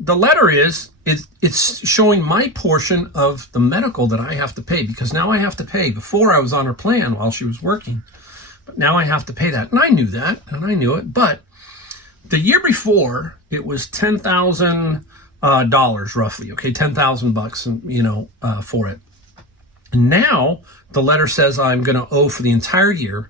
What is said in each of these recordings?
the letter it's showing my portion of the medical that I have to pay, because now I have to pay. Before I was on her plan while she was working, but now I have to pay that. And I knew that, and I knew it. But the year before, it was $10,000 roughly, okay, $10,000, for it. Now the letter says I'm going to owe for the entire year.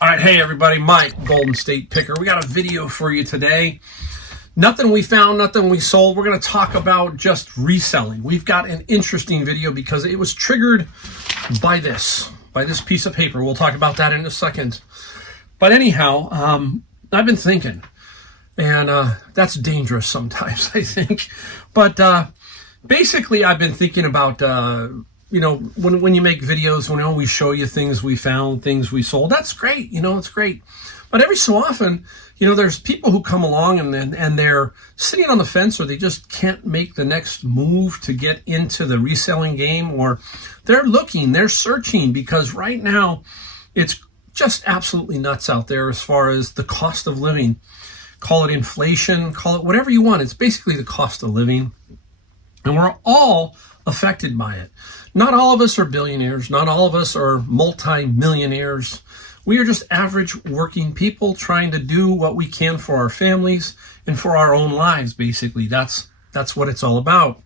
All right, hey everybody, Mike, Golden State Picker. We got a video for you today. Nothing we found, nothing we sold. We're going to talk about just reselling. We've got an interesting video because it was triggered by this piece of paper. We'll talk about that in a second. But anyhow, I've been thinking, and that's dangerous sometimes, I think. But basically, I've been thinking about when you make videos, when we show you things we found, things we sold, that's great. It's great. But every so often, there's people who come along and they're sitting on the fence, or they just can't make the next move to get into the reselling game, or they're searching, because right now it's just absolutely nuts out there as far as the cost of living. Call it inflation, call it whatever you want. It's basically the cost of living. And we're all affected by it. Not all of us are billionaires. Not all of us are multi-millionaires. We are just average working people trying to do what we can for our families and for our own lives, basically. That's what it's all about.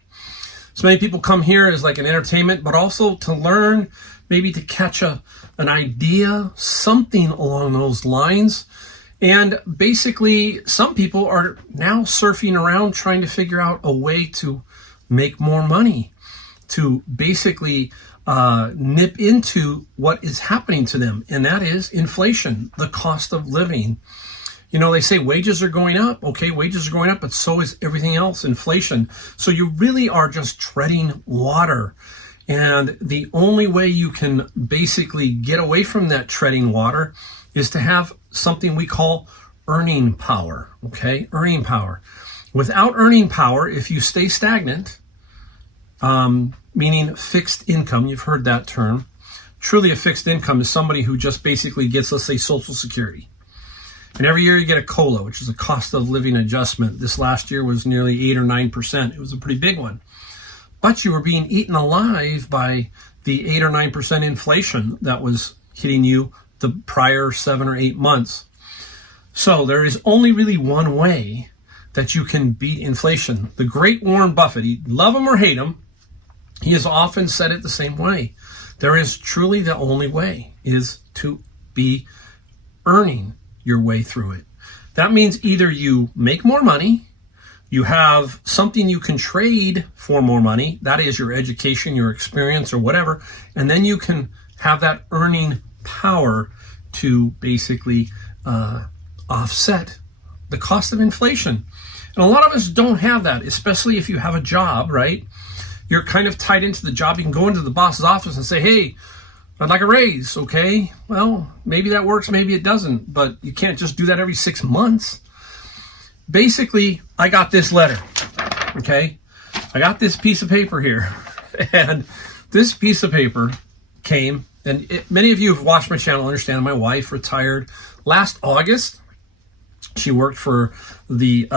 So many people come here as like an entertainment, but also to learn, maybe to catch an idea, something along those lines. And basically, some people are now surfing around trying to figure out a way to make more money, to basically nip into what is happening to them, and that is inflation, the cost of living. They say wages are going up. Okay, wages are going up, but so is everything else, inflation. So you really are just treading water. And the only way you can basically get away from that treading water is to have something we call earning power. Okay, earning power. Without earning power, if you stay stagnant, meaning fixed income, you've heard that term. Truly a fixed income is somebody who just basically gets, let's say, Social Security. And every year you get a COLA, which is a cost of living adjustment. This last year was nearly 8 or 9%. It was a pretty big one. But you were being eaten alive by the 8 or 9% inflation that was hitting you the prior 7 or 8 months. So there is only really one way that you can beat inflation. The great Warren Buffett, love him or hate him, he has often said it the same way. There is truly the only way is to be earning your way through it. That means either you make more money, you have something you can trade for more money, that is your education, your experience, or whatever, and then you can have that earning power to basically offset the cost of inflation. And a lot of us don't have that, especially if you have a job, right? You're kind of tied into the job. You can go into the boss's office and say, hey, I'd like a raise, okay? Well, maybe that works, maybe it doesn't, but you can't just do that every 6 months. Basically, I got this letter, okay? I got this piece of paper here, and this piece of paper came, and many of you who've watched my channel understand my wife retired last August. She worked for the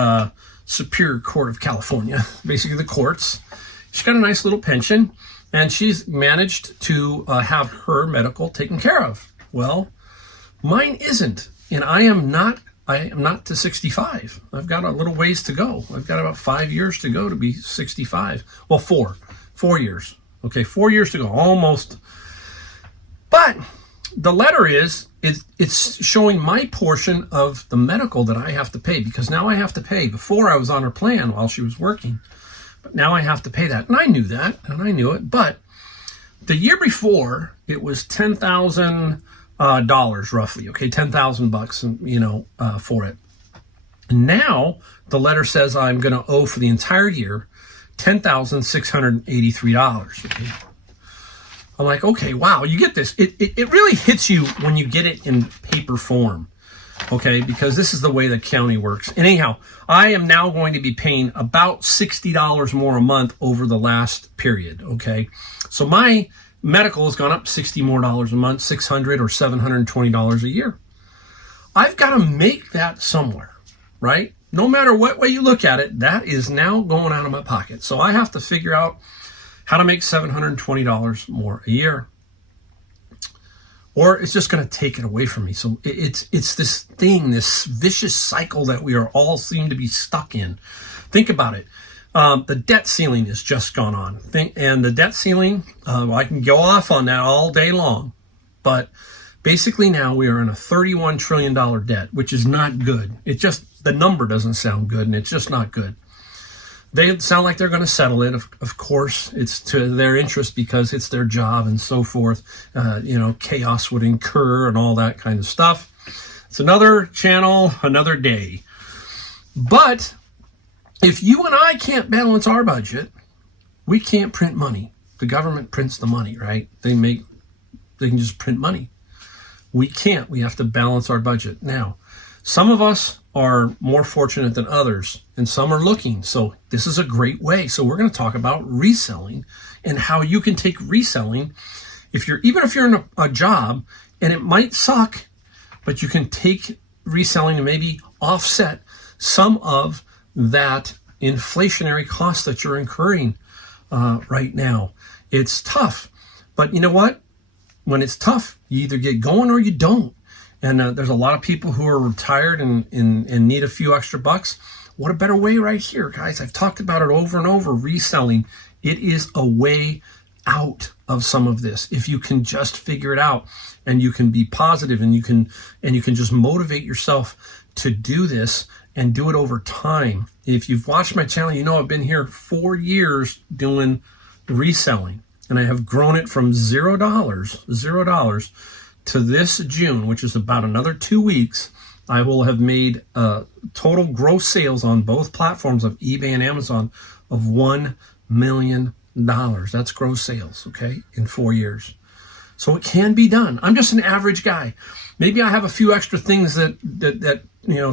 Superior Court of California, basically the courts. She's got a nice little pension, and she's managed to have her medical taken care of. Well, mine isn't, and I am not to 65. I've got a little ways to go. I've got about 5 years to go to be 65. Well, 4 years. Okay, 4 years to go, almost. But the letter it's showing my portion of the medical that I have to pay, because now I have to pay. Before I was on her plan while she was working, but now I have to pay that. And I knew that, and I knew it. But the year before, it was $10,000 roughly, okay, $10,000, for it. Now the letter says I'm going to owe for the entire year $10,683. Okay. I'm like, okay, wow, you get this. It really hits you when you get it in paper form. okay, because this is the way the county works. And anyhow, I am now going to be paying about $60 more a month over the last period, okay? So my medical has gone up $60 more a month, $600 or $720 a year. I've got to make that somewhere, right? No matter what way you look at it, that is now going out of my pocket. So I have to figure out how to make $720 more a year, or it's just going to take it away from me. So it's this thing, this vicious cycle that we are all seem to be stuck in. Think about it. The debt ceiling has just gone on. And the debt ceiling, I can go off on that all day long. But basically now we are in a $31 trillion debt, which is not good. The number doesn't sound good, and it's just not good. They sound like they're going to settle it. Of course, it's to their interest because it's their job and so forth. Chaos would incur and all that kind of stuff. It's another channel, another day. But if you and I can't balance our budget, we can't print money. The government prints the money, right? They can just print money. We can't. We have to balance our budget. Now, some of us are more fortunate than others, and some are looking. So this is a great way. So we're going to talk about reselling and how you can take reselling. Even if you're in a job and it might suck, but you can take reselling and maybe offset some of that inflationary cost that you're incurring right now. It's tough, but you know what? When it's tough, you either get going or you don't. And there's a lot of people who are retired and need a few extra bucks. What a better way right here, guys. I've talked about it over and over, reselling. It is a way out of some of this. If you can just figure it out and you can be positive and you can just motivate yourself to do this and do it over time. If you've watched my channel, you know I've been here 4 years doing reselling, and I have grown it from $0 to this June, which is about another 2 weeks. I will have made total gross sales on both platforms of eBay and Amazon of $1 million. That's gross sales, okay, in 4 years. So it can be done. I'm just an average guy. Maybe I have a few extra things that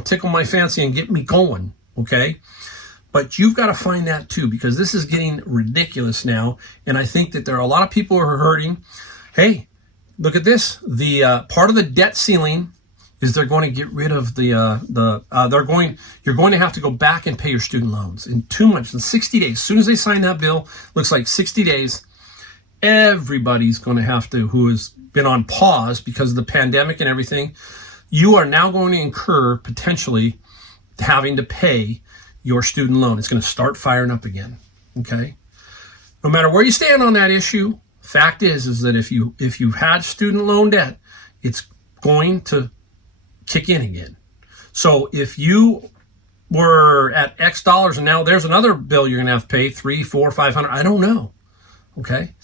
tickle my fancy and get me going, okay? But you've got to find that too, because this is getting ridiculous now. And I think that there are a lot of people who are hurting. Hey, look at this. The part of the debt ceiling is they're going to get rid of you're going to have to go back and pay your student loans in 2 months, in 60 days. As soon as they sign that bill, looks like 60 days, everybody's going to have to, who has been on pause because of the pandemic and everything, you are now going to incur potentially having to pay your student loan. It's going to start firing up again, okay? No matter where you stand on that issue, fact is that if you've had student loan debt, it's going to kick in again. So if you were at X dollars and now there's another bill you're going to have to pay, $300, $400, $500, I don't know, okay?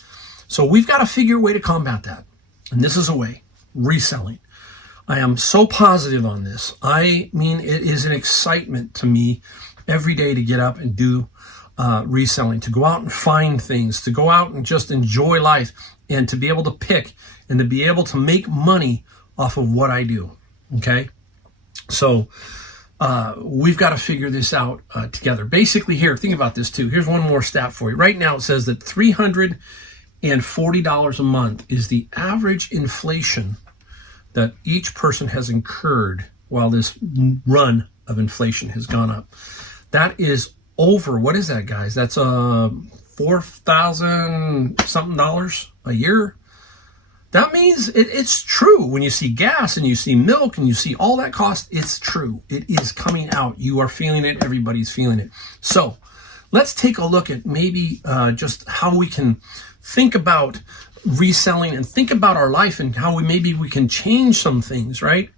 So we've got to figure a way to combat that. And this is a way, reselling. I am so positive on this. I mean, it is an excitement to me every day to get up and do reselling, to go out and find things, to go out and just enjoy life, and to be able to pick and to be able to make money off of what I do, okay? So we've got to figure this out together. Basically here, think about this too. Here's one more stat for you. Right now it says that $340 a month is the average inflation that each person has incurred while this run of inflation has gone up. That is over, what is that, guys? That's $4,000 something a year. That means it's true. When you see gas and you see milk and you see all that cost, it's true. It is coming out. You are feeling it. Everybody's feeling it. So let's take a look at maybe just how we can think about reselling and think about our life and how maybe we can change some things, right?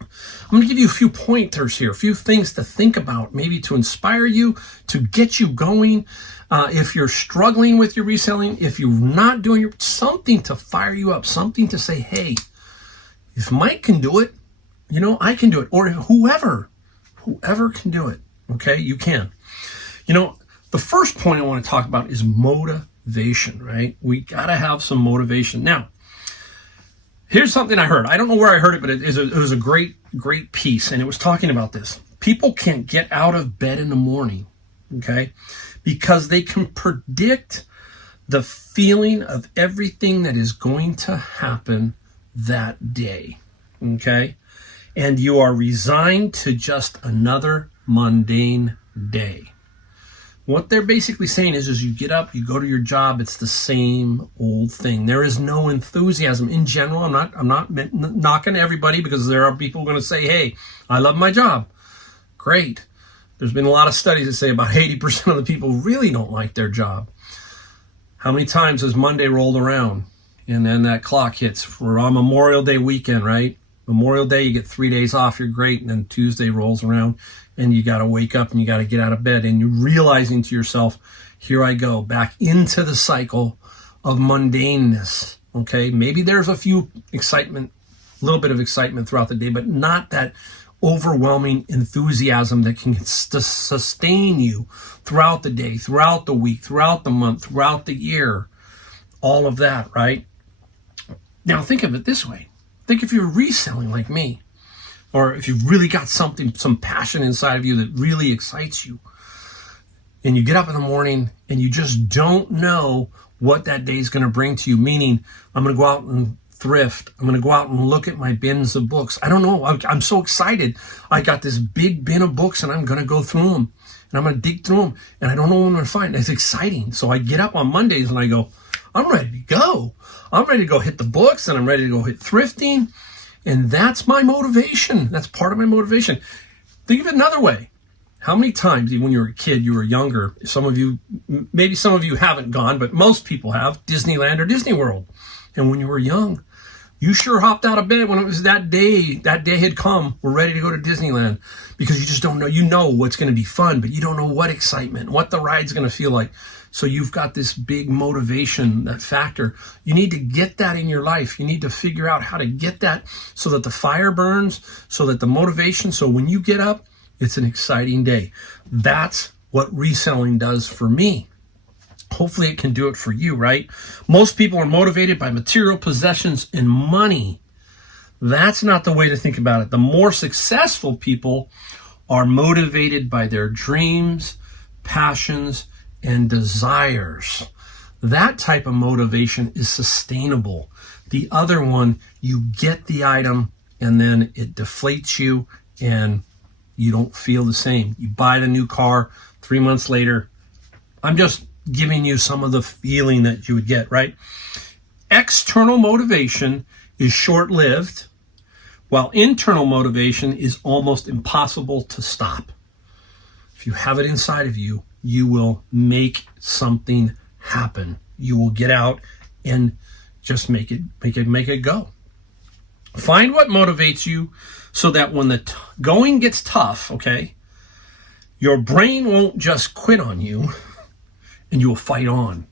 I'm going to give you a few pointers here, a few things to think about, maybe to inspire you, to get you going. If you're struggling with your reselling, if you're not doing something to fire you up, something to say, hey, if Mike can do it, I can do it. Or whoever can do it, okay, you can. The first point I want to talk about is motivation, right? We got to have some motivation. Now, Here's something I heard. I don't know where I heard it, but it was a great piece, and it was talking about this. People can't get out of bed in the morning, okay, because they can predict the feeling of everything that is going to happen that day, okay? And you are resigned to just another mundane day. What they're basically saying is you get up, you go to your job, it's the same old thing. There is no enthusiasm in general. I'm not knocking everybody, because there are people going to say, hey, I love my job. Great. There's been a lot of studies that say about 80% of the people really don't like their job. How many times has Monday rolled around and then that clock hits? We're on Memorial Day weekend, right? Memorial Day, you get 3 days off, you're great, and then Tuesday rolls around and you got to wake up and you got to get out of bed, and you're realizing to yourself, here I go, back into the cycle of mundaneness, okay? Maybe there's a little bit of excitement throughout the day, but not that overwhelming enthusiasm that can sustain you throughout the day, throughout the week, throughout the month, throughout the year, all of that, right? Now think of it this way. Think if you're reselling like me, or if you've really got some passion inside of you that really excites you, and you get up in the morning and you just don't know what that day is going to bring to you, meaning I'm going to go out and thrift. I'm going to go out and look at my bins of books. I don't know. I'm so excited. I got this big bin of books and I'm going to go through them and I'm going to dig through them and I don't know what I'm going to find. It's exciting. So I get up on Mondays and I go, I'm ready to go. I'm ready to go hit the books and I'm ready to go hit thrifting. And that's my motivation. That's part of my motivation. Think of it another way. How many times, even when you were a kid, you were younger, maybe some of you haven't gone, but most people have, Disneyland or Disney World. And when you were young, you sure hopped out of bed when it was that day had come, we're ready to go to Disneyland, because you just don't know. You know what's going to be fun, but you don't know what excitement, what the ride's going to feel like. So you've got this big motivation, that factor. You need to get that in your life. You need to figure out how to get that so that the fire burns, so that the motivation, so when you get up, it's an exciting day. That's what reselling does for me. Hopefully it can do it for you, right? Most people are motivated by material possessions and money. That's not the way to think about it. The more successful people are motivated by their dreams, passions, and desires. That type of motivation is sustainable. The other one, you get the item and then it deflates you and you don't feel the same. You buy the new car 3 months later. I'm just giving you some of the feeling that you would get, right? External motivation is short-lived, while internal motivation is almost impossible to stop. If you have it inside of you, you will make something happen. You will get out and just make it go. Find what motivates you so that when the going gets tough, okay, your brain won't just quit on you and you will fight on.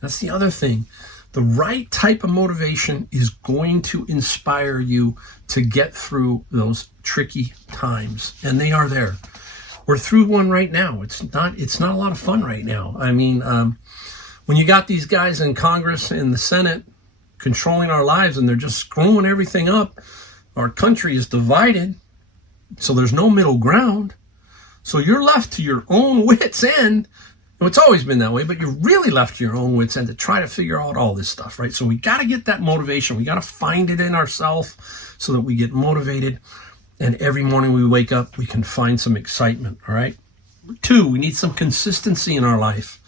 That's the other thing. The right type of motivation is going to inspire you to get through those tricky times, and they are there. We're through one right now. It's not a lot of fun right now. I mean, when you got these guys in Congress and the Senate controlling our lives and they're just screwing everything up, our country is divided, so there's no middle ground. So you're left to your own wits' end. It's always been that way, but you're really left to your own wits' end to try to figure out all this stuff, right? So we got to get that motivation. We got to find it in ourselves so that we get motivated. And every morning we wake up, we can find some excitement, all right? 2, we need some consistency in our life.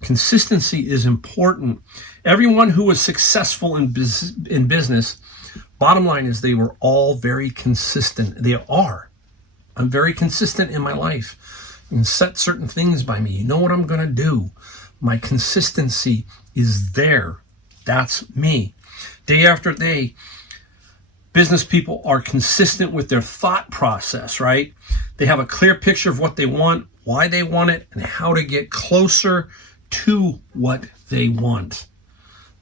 Consistency is important. Everyone who was successful in business, bottom line is they were all very consistent. They are. I'm very consistent in my life and set certain things by me. You know what I'm going to do. My consistency is there. That's me. Day after day, business people are consistent with their thought process, right? They have a clear picture of what they want, why they want it, and how to get closer to what they want.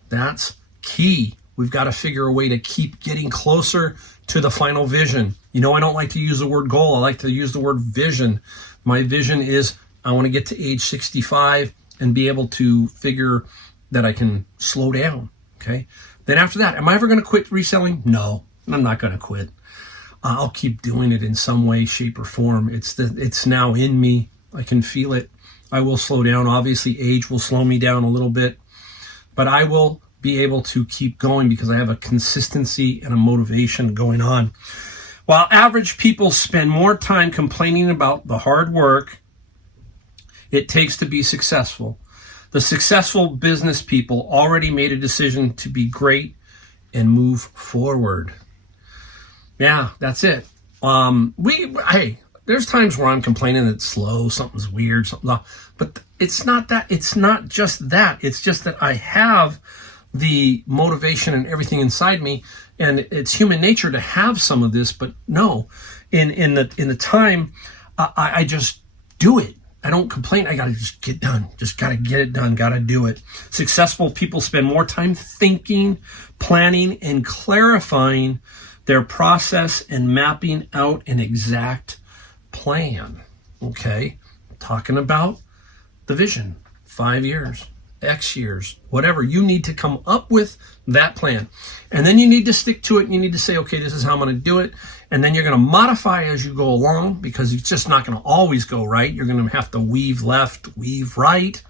That's key. We've got to figure a way to keep getting closer to the final vision. You know, I don't like to use the word goal. I like to use the word vision. My vision is I want to get to age 65 and be able to figure that I can slow down. Okay. Then after that, am I ever going to quit reselling? No, I'm not going to quit. I'll keep doing it in some way, shape, or form. It's now in me. I can feel it. I will slow down. Obviously, age will slow me down a little bit, but I will be able to keep going because I have a consistency and a motivation going on. While average people spend more time complaining about the hard work it takes to be successful, the successful business people already made a decision to be great and move forward. Yeah, that's it. There's times where I'm complaining that it's slow, something's weird, but it's not that. It's not just that. It's just that I have the motivation and everything inside me, and it's human nature to have some of this. But no, in the time, I just do it. I don't complain. I gotta just get done. Just gotta get it done. Gotta do it. Successful people spend more time thinking, planning, and clarifying their process and mapping out an exact plan. Okay? Talking about the vision. 5 years, X years, whatever. You need to come up with that plan. And then you need to stick to it. You need to say, okay, this is how I'm going to do it. And then you're going to modify as you go along because it's just not going to always go right. You're going to have to weave left, weave right.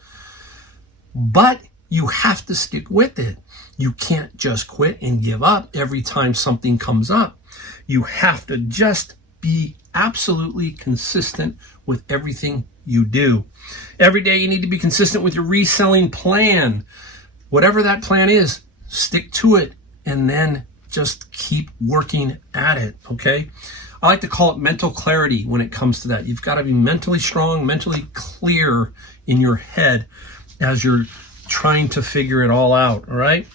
But you have to stick with it. You can't just quit and give up every time something comes up. You have to just be absolutely consistent with everything you do. Every day you need to be consistent with your reselling plan. Whatever that plan is, stick to it and then just keep working at it, okay? I like to call it mental clarity when it comes to that. You've got to be mentally strong, mentally clear in your head as you're trying to figure it all out, all right?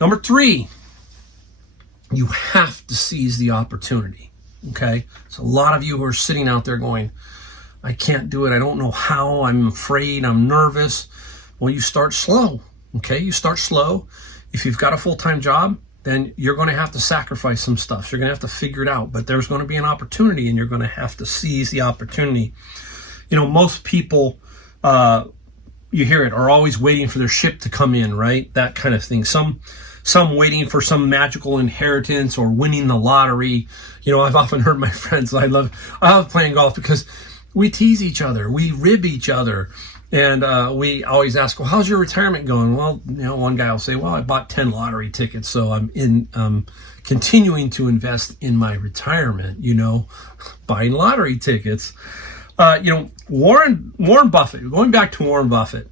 Number 3, you have to seize the opportunity, okay? So a lot of you who are sitting out there going, I can't do it. I don't know how. I'm afraid. I'm nervous. Well, you start slow, okay? You start slow. If you've got a full-time job, then you're going to have to sacrifice some stuff. You're going to have to figure it out, but there's going to be an opportunity and you're going to have to seize the opportunity. You know, most people, you hear it, are always waiting for their ship to come in, right? That kind of thing. Some waiting for some magical inheritance or winning the lottery. You know, I've often heard my friends, I love playing golf because we tease each other, we rib each other. And we always ask, well, how's your retirement going? Well, you know, one guy will say, well, I bought 10 lottery tickets, so I'm continuing to invest in my retirement, you know, buying lottery tickets. You know, Warren Buffett, going back to Warren Buffett,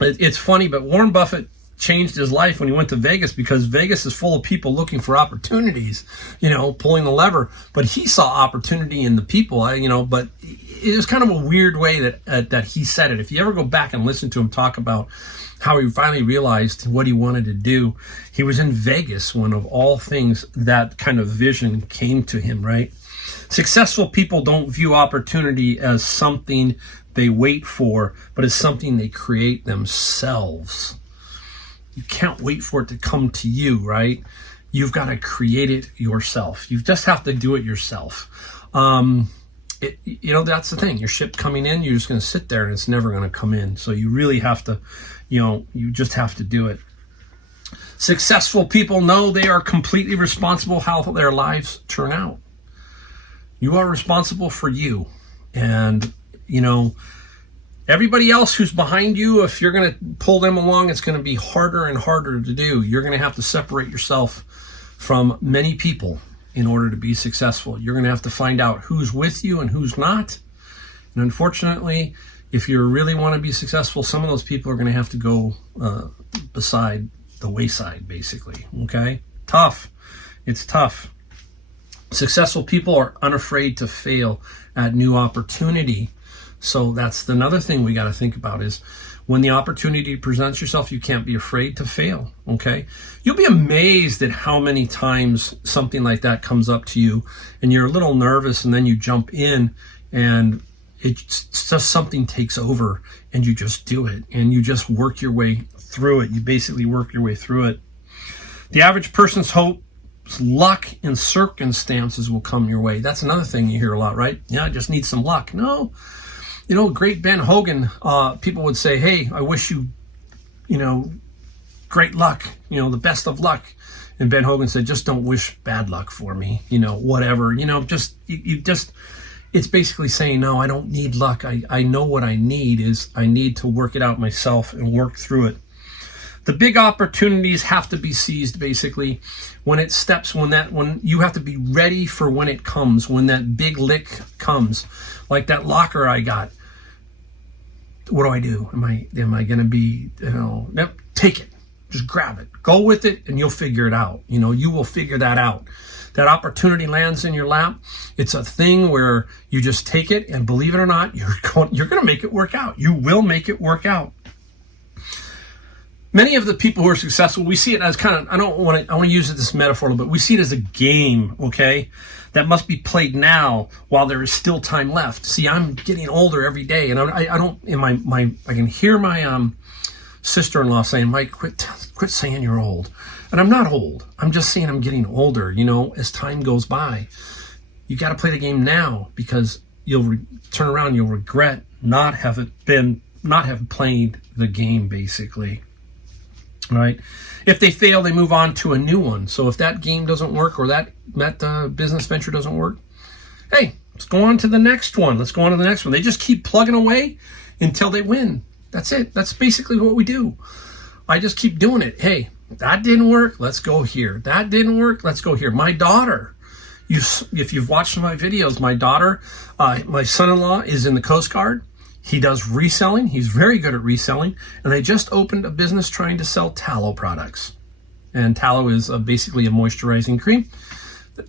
it's funny, but Warren Buffett changed his life when he went to Vegas because Vegas is full of people looking for opportunities, you know, pulling the lever. But he saw opportunity in the people, you know, but it was kind of a weird way that he said it. If you ever go back and listen to him talk about how he finally realized what he wanted to do, he was in Vegas when, of all things, that kind of vision came to him, right? Successful people don't view opportunity as something they wait for, but as something they create themselves. You can't wait for it to come to you, right? You've got to create it yourself. You just have to do it yourself. You know, that's the thing. Your ship coming in, you're just going to sit there and it's never going to come in. So you really have to, you know, you just have to do it. Successful people know they are completely responsible how their lives turn out. You are responsible for you. And, you know, everybody else who's behind you, if you're going to pull them along, it's going to be harder and harder to do. You're going to have to separate yourself from many people in order to be successful. You're going to have to find out who's with you and who's not. And unfortunately, if you really want to be successful, some of those people are going to have to go beside the wayside, basically. Okay? Tough. It's tough. Successful people are unafraid to fail at new opportunity. So that's another thing we got to think about is when the opportunity presents yourself, you can't be afraid to fail, okay? You'll be amazed at how many times something like that comes up to you and you're a little nervous and then you jump in and it's just something takes over and you just do it and you just work your way through it. You basically work your way through it. The average person's hope, luck and circumstances will come your way. That's another thing you hear a lot, right? Yeah, I just need some luck. No. You know, great Ben Hogan, people would say, hey, I wish you great luck, the best of luck. And Ben Hogan said, just don't wish bad luck for me, whatever, it's basically saying, no, I don't need luck. I know what I need is I need to work it out myself and work through it. The big opportunities have to be seized, basically, when you have to be ready for when it comes, when that big lick comes, like that locker I got. What do I do? Am I going to be, nope, take it, just grab it, go with it, and you'll figure it out. You will figure that out. That opportunity lands in your lap. It's a thing where you just take it, and believe it or not, you're going to make it work out. You will make it work out. Many of the people who are successful, we see it as kind of, I want to use this metaphor a little bit. We see it as a game, okay, that must be played now while there is still time left. See, I'm getting older every day, and I can hear my sister-in-law saying, Mike, quit saying you're old. And I'm not old. I'm just saying I'm getting older, as time goes by. You got to play the game now, because you'll turn around, you'll regret not have played the game, basically. Right? If they fail, they move on to a new one. So if that game doesn't work, or that business venture doesn't work, hey, let's go on to the next one. They just keep plugging away until they win. That's it. That's basically what we do. I just keep doing it. Hey, that didn't work. Let's go here. That didn't work. Let's go here. My daughter, if you've watched my videos, my daughter, my son-in-law is in the Coast Guard. He does reselling. He's very good at reselling. And they just opened a business trying to sell tallow products. And tallow is basically a moisturizing cream.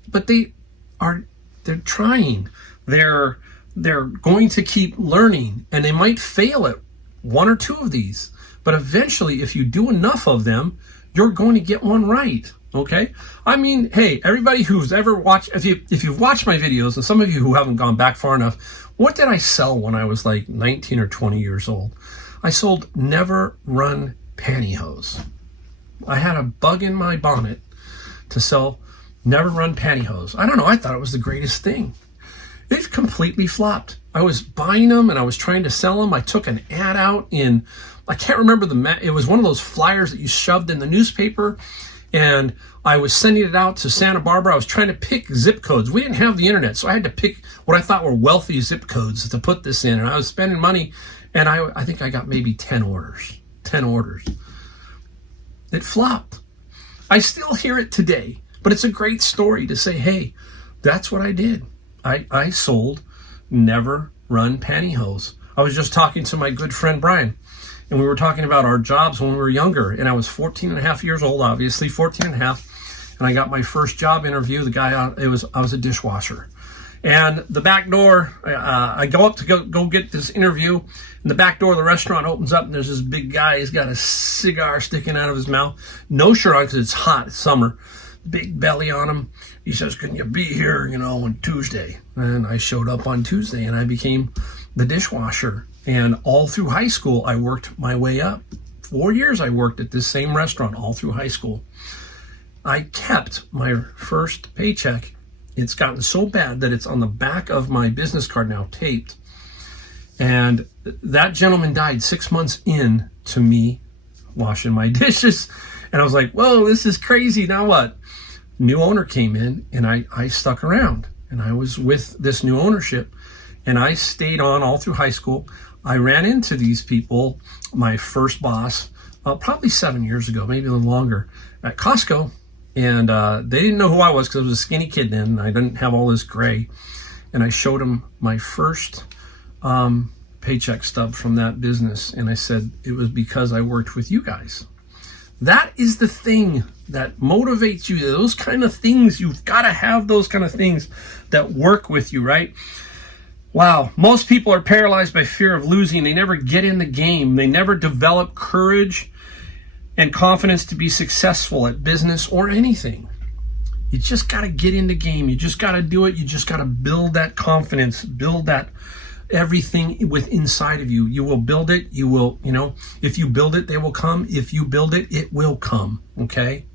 But they're trying. They're going to keep learning. And they might fail at one or two of these. But eventually, if you do enough of them, you're going to get one right. Okay? I mean, hey, everybody who's ever watched, if you've watched my videos, and some of you who haven't gone back far enough, what did I sell when I was like 19 or 20 years old? I sold never run pantyhose. I had a bug in my bonnet to sell never run pantyhose. I don't know, I thought it was the greatest thing. It completely flopped. I was buying them and I was trying to sell them. I took an ad out in, I can't remember it was one of those flyers that you shoved in the newspaper, and I was sending it out to Santa Barbara. I was trying to pick zip codes. We didn't have the internet, so I had to pick what I thought were wealthy zip codes to put this in. And I was spending money, and I think I got maybe 10 orders. 10 orders. It flopped. I still hear it today, but it's a great story to say, hey, that's what I did. I sold never run pantyhose. I was just talking to my good friend Brian, and we were talking about our jobs when we were younger, and I was 14 and a half years old, obviously, 14 and a half, and I got my first job interview. I was a dishwasher. And the back door, I go up to go get this interview, and the back door of the restaurant opens up, and there's this big guy. He's got a cigar sticking out of his mouth, no shirt on because it's hot, it's summer, big belly on him. He says, can you be here, on Tuesday? And I showed up on Tuesday, and I became the dishwasher. And all through high school, I worked my way up. 4 years I worked at this same restaurant all through high school. I kept my first paycheck. It's gotten so bad that it's on the back of my business card now, taped. And that gentleman died 6 months in to me washing my dishes. And I was like, whoa, this is crazy. Now what? New owner came in, and I stuck around. And I was with this new ownership. And I stayed on all through high school. I ran into these people, my first boss, probably 7 years ago, maybe a little longer, at Costco. And they didn't know who I was because I was a skinny kid then. And I didn't have all this gray. And I showed them my first paycheck stub from that business. And I said, it was because I worked with you guys. That is the thing that motivates you. Those kind of things, you've got to have those kind of things that work with you, right? Wow, most people are paralyzed by fear of losing. They never get in the game. They never develop courage and confidence to be successful at business or anything. You just got to get in the game. You just got to do it. You just got to build that confidence, build that everything inside of you. You will build it. You will, if you build it, they will come. If you build it, it will come, okay?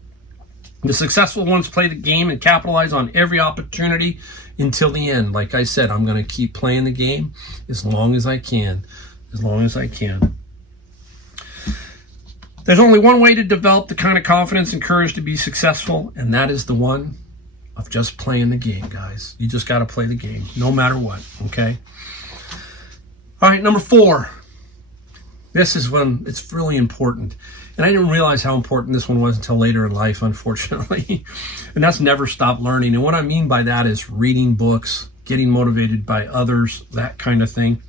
The successful ones play the game and capitalize on every opportunity until the end. Like I said, I'm going to keep playing the game as long as I can. The There's only one way to develop the kind of confidence and courage to be successful, and that is the one of just playing the game, guys. You just got to play the game, no matter what, okay? All right, number 4. This is when it's really important. And I didn't realize how important this one was until later in life, unfortunately. And that's never stop learning. And what I mean by that is reading books, getting motivated by others, that kind of thing.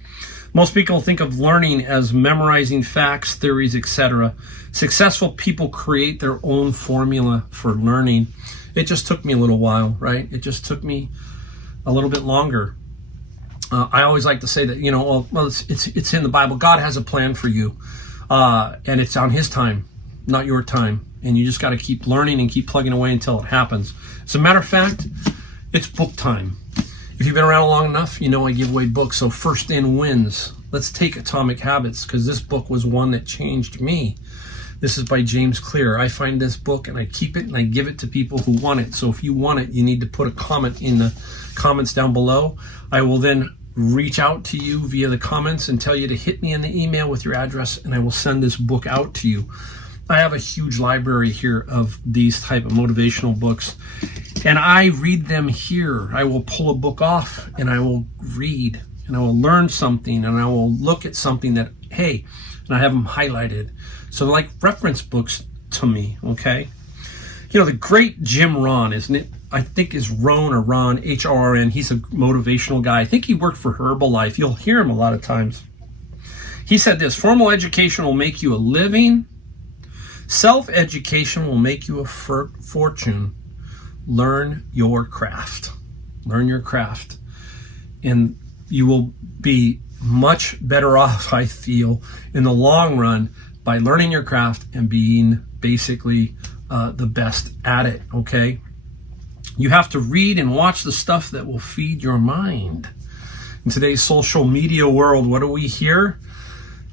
Most people think of learning as memorizing facts, theories, etc. Successful people create their own formula for learning. It just took me a little while, right? It just took me a little bit longer. I always like to say that, it's in the Bible. God has a plan for you, and it's on His time, not your time. And you just got to keep learning and keep plugging away until it happens. As a matter of fact, it's book time. If you've been around long enough, you know I give away books. So first in wins. Let's take Atomic Habits, because this book was one that changed me. This is by James Clear. I find this book and I keep it and I give it to people who want it. So if you want it, you need to put a comment in the comments down below. I will then reach out to you via the comments and tell you to hit me in the email with your address, and I will send this book out to you. I have a huge library here of these type of motivational books, and I read them here. I will pull a book off and I will read, and I will learn something, and I will look at something that, hey, and I have them highlighted. So they're like reference books to me, okay? The great Jim Rohn, isn't it? I think is Rohn or Ron, H-R-O-N. He's a motivational guy. I think he worked for Herbalife. You'll hear him a lot of times. He said this: formal education will make you a living. Self-education will make you a fortune. Learn your craft. Learn your craft. And you will be much better off, I feel, in the long run by learning your craft and being basically the best at it, okay? You have to read and watch the stuff that will feed your mind. In today's social media world, what do we hear?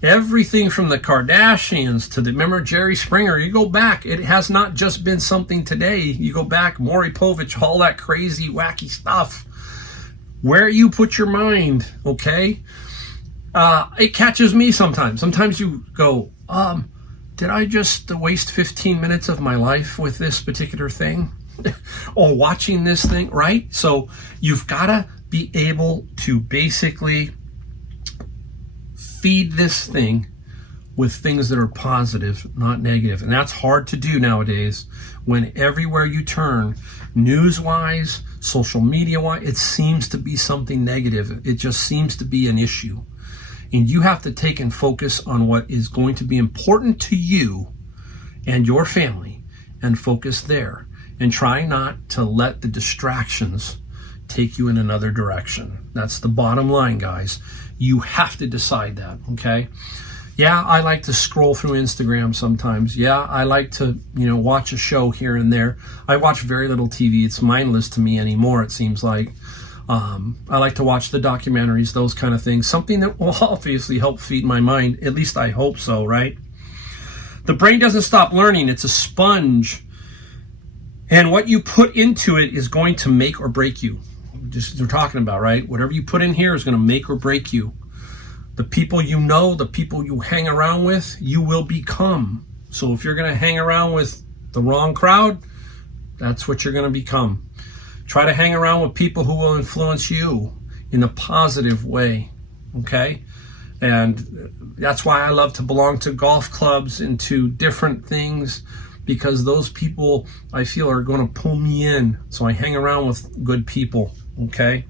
Everything from the Kardashians to remember Jerry Springer. You go back, it has not just been something today. You go back, Maury Povich, all that crazy, wacky stuff. Where you put your mind, okay? It catches me sometimes. Sometimes you go, did I just waste 15 minutes of my life with this particular thing? Or watching this thing, right? So you've got to be able to basically feed this thing with things that are positive, not negative. And that's hard to do nowadays when everywhere you turn, news-wise, social media-wise, it seems to be something negative. It just seems to be an issue. And you have to take and focus on what is going to be important to you and your family and focus there. And try not to let the distractions take you in another direction. That's the bottom line, guys. You have to decide that, okay? Yeah, I like to scroll through Instagram sometimes. Yeah, I like to, watch a show here and there. I watch very little TV. It's mindless to me anymore, it seems like. I like to watch the documentaries, those kind of things. Something that will obviously help feed my mind. At least I hope so, right? The brain doesn't stop learning. It's a sponge. And what you put into it is going to make or break you. Just as we're talking about, right? Whatever you put in here is going to make or break you. The people you know, the people you hang around with, you will become. So if you're going to hang around with the wrong crowd, that's what you're going to become. Try to hang around with people who will influence you in a positive way, okay? And that's why I love to belong to golf clubs and to different things, because those people, I feel, are going to pull me in. So I hang around with good people, okay?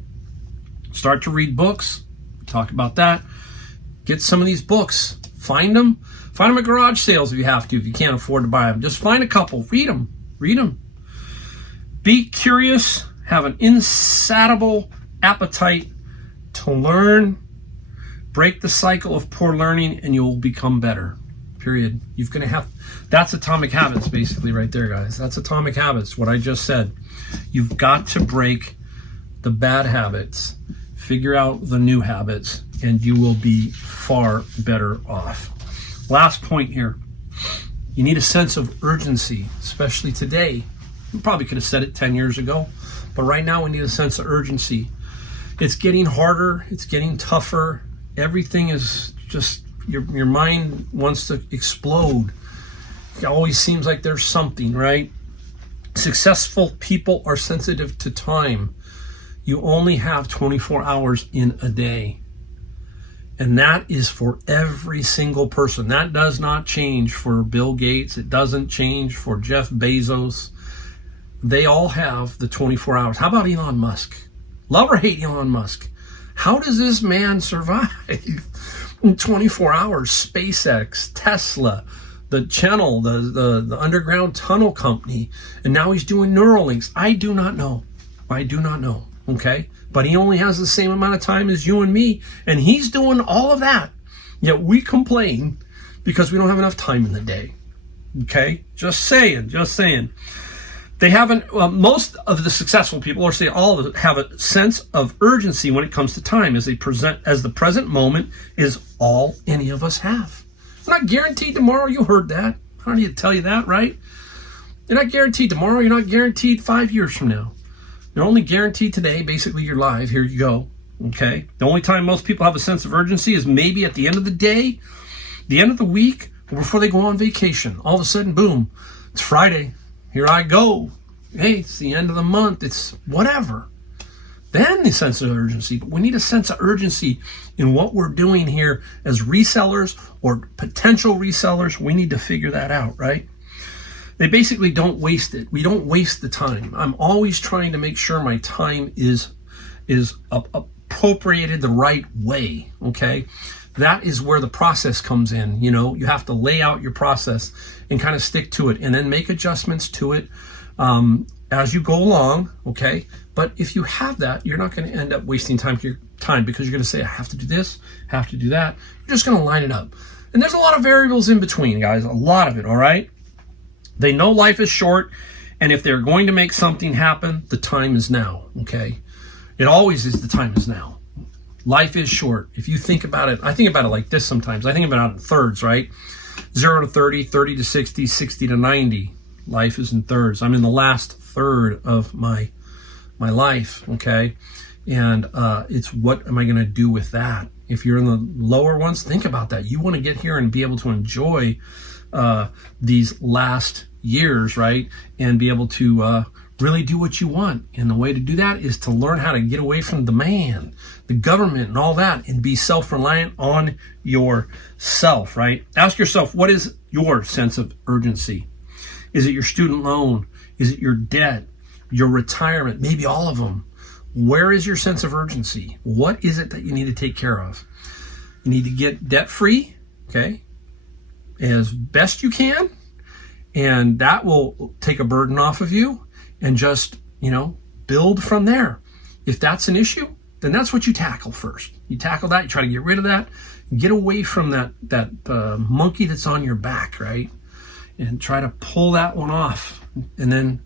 Start to read books. Talk about that. Get some of these books. Find them. Find them at garage sales if you have to, if you can't afford to buy them. Just find a couple. Read them. Read them. Be curious. Have an insatiable appetite to learn. Break the cycle of poor learning, and you'll become better. Period. You're going to have, that's Atomic Habits basically right there, guys. That's Atomic Habits, what I just said. You've got to break the bad habits, figure out the new habits, and you will be far better off. Last point here. You need a sense of urgency, especially today. You probably could have said it 10 years ago, but right now we need a sense of urgency. It's getting harder. It's getting tougher. Everything is just, your mind wants to explode. It always seems like there's something, right? Successful people are sensitive to time. You only have 24 hours in a day. And that is for every single person. That does not change for Bill Gates. It doesn't change for Jeff Bezos. They all have the 24 hours. How about Elon Musk? Love or hate Elon Musk? How does this man survive in 24 hours? SpaceX, Tesla, the Channel, the underground tunnel company, and now he's doing Neuralinks. I do not know. Okay? But he only has the same amount of time as you and me, and he's doing all of that. Yet we complain because we don't have enough time in the day. Okay? Just saying. They haven't, most of the successful people, or say all of them, have a sense of urgency when it comes to time, as the present moment is all any of us have. You're not guaranteed tomorrow. You heard that. I don't need to tell you that, right? You're not guaranteed tomorrow. You're not guaranteed 5 years from now. You're only guaranteed today. Basically, you're live. Here you go. Okay? The only time most people have a sense of urgency is maybe at the end of the day, the end of the week, or before they go on vacation. All of a sudden, boom, it's Friday. Here I go. Hey, it's the end of the month. It's whatever. Then the sense of urgency. But we need a sense of urgency in what we're doing here as resellers or potential resellers. We need to figure that out, right? They basically don't waste it. We don't waste the time. I'm always trying to make sure my time is appropriated the right way, okay? That is where the process comes in. You know, you have to lay out your process and kind of stick to it and then make adjustments to it as you go along, okay? But if you have that, you're not going to end up wasting time because you're going to say, I have to do this, have to do that. You're just going to line it up. And there's a lot of variables in between, guys, a lot of it, all right? They know life is short, and if they're going to make something happen, the time is now, okay? It always is the time is now. Life is short. If you think about it, I think about it like this sometimes. I think about it in thirds, right? 0 to 30, 30 to 60, 60 to 90. Life is in thirds. I'm in the last third of my life, okay? And it's what am I going to do with that? If you're in the lower ones, think about that. You want to get here and be able to enjoy these last years, right? And be able to really do what you want. And the way to do that is to learn how to get away from the man, the government, and all that, and be self-reliant on yourself, right? Ask yourself, what is your sense of urgency? Is it your student loan? Is it your debt? Your retirement? Maybe all of them. Where is your sense of urgency? What is it that you need to take care of? You need to get debt-free, okay, as best you can, and that will take a burden off of you, and just, you know, build from there. If that's an issue, then that's what you tackle first. You tackle that, you try to get rid of that, get away from that monkey that's on your back, right? And try to pull that one off, and then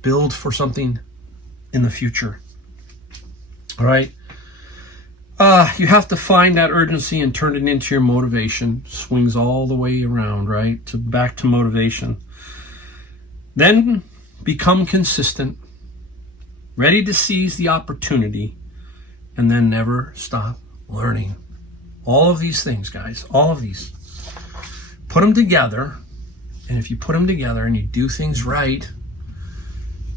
build for something in the future. All right? You have to find that urgency and turn it into your motivation. Swings all the way around, right? Back to motivation. Then become consistent, ready to seize the opportunity, and then never stop learning. All of these things, guys, all of these. Put them together, and if you put them together and you do things right,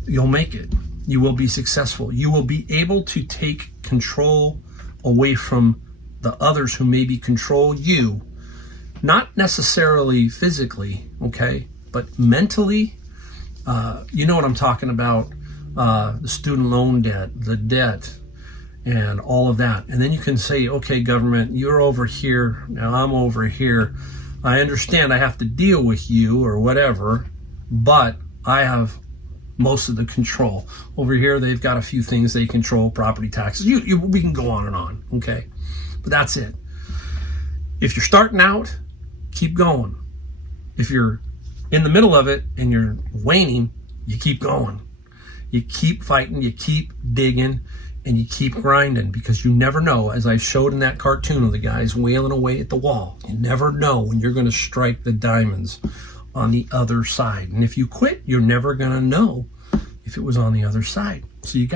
you'll make it. You will be successful. You will be able to take control away from the others who maybe control you, not necessarily physically, okay, but mentally. You know what I'm talking about, the student loan debt, the debt, and all of that. And then you can say, okay, government, you're over here, now I'm over here. I understand I have to deal with you or whatever, but I have most of the control. Over here, they've got a few things they control, property taxes. We can go on and on, okay? But that's it. If you're starting out, keep going. If you're in the middle of it and you're waning, you keep going. You keep fighting, you keep digging, and you keep grinding, because you never know, as I showed in that cartoon of the guys wailing away at the wall, you never know when you're going to strike the diamonds on the other side. And if you quit, you're never going to know if it was on the other side. So you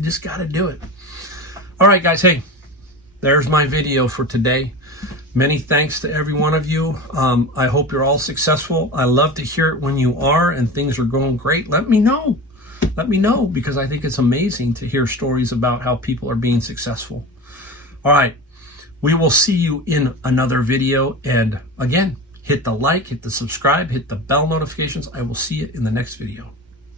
just got to do it. All right, guys. Hey, there's my video for today. Many thanks to every one of you. I hope you're all successful. I love to hear it when you are and things are going great. Let me know. Let me know, because I think it's amazing to hear stories about how people are being successful. All right. We will see you in another video. And again, hit the like, hit the subscribe, hit the bell notifications. I will see you in the next video.